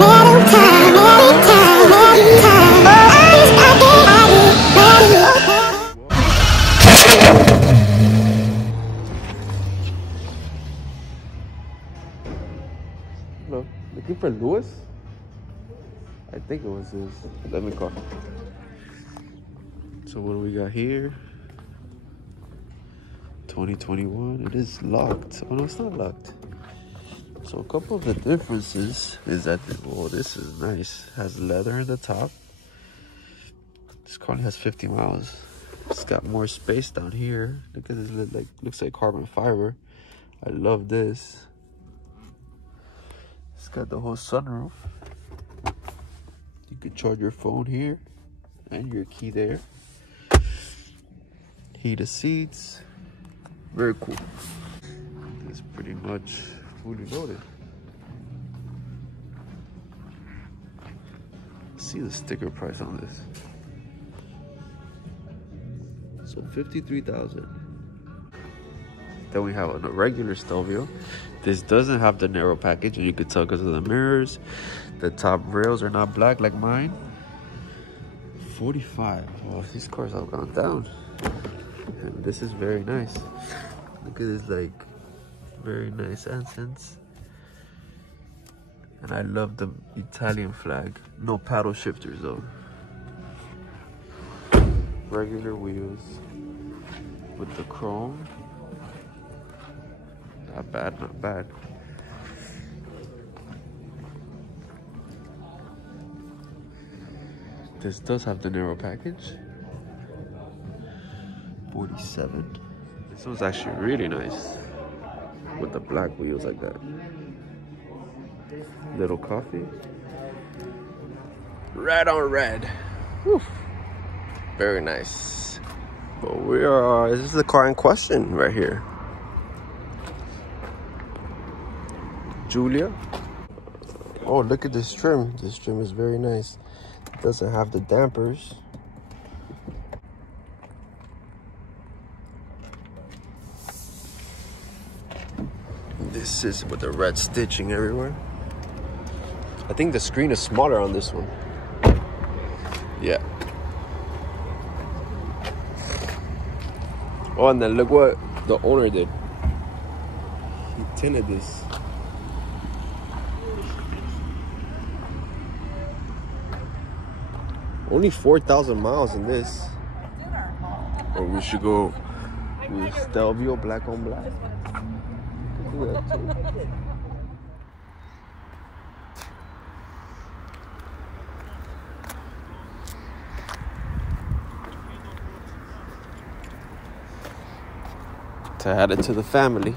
Hello, looking for Lewis? I think it was this. Let me call. So what do we got here? 2021. It is locked. Oh no, it's not locked. So a couple of the differences is that, well, this is nice. It has leather in the top. This car only has 50 miles. It's got more space down here. Look at this, looks like carbon fiber. I love this. It's got the whole sunroof. You could charge your phone here and your key there. Heated seats. Very cool. It's pretty much fully loaded. See the sticker price on this. So $53,000. Then we have a regular Stelvio. This doesn't have the narrow package, and you could tell because of the mirrors. The top rails are not black like mine. 45. Oh, these cars have gone down. And this is very nice. Look at this, like, very nice accents. And I love the Italian flag. No paddle shifters though. Regular wheels with the chrome. Not bad, not bad. This does have the narrow package. 47. This one's actually really nice with the black wheels like that. Little coffee. Red on red. Whew. Very nice. But we are, this is the car in question right here. Gulia. Oh, look at this trim. This trim is very nice. It doesn't have the dampers. This is with the red stitching everywhere. I think the screen is smaller on this one. Yeah. Oh, and then look what the owner did. He tinted this. Only 4,000 miles in this. Or we should go with Stelvio black on black. Do that too. To add it to the family.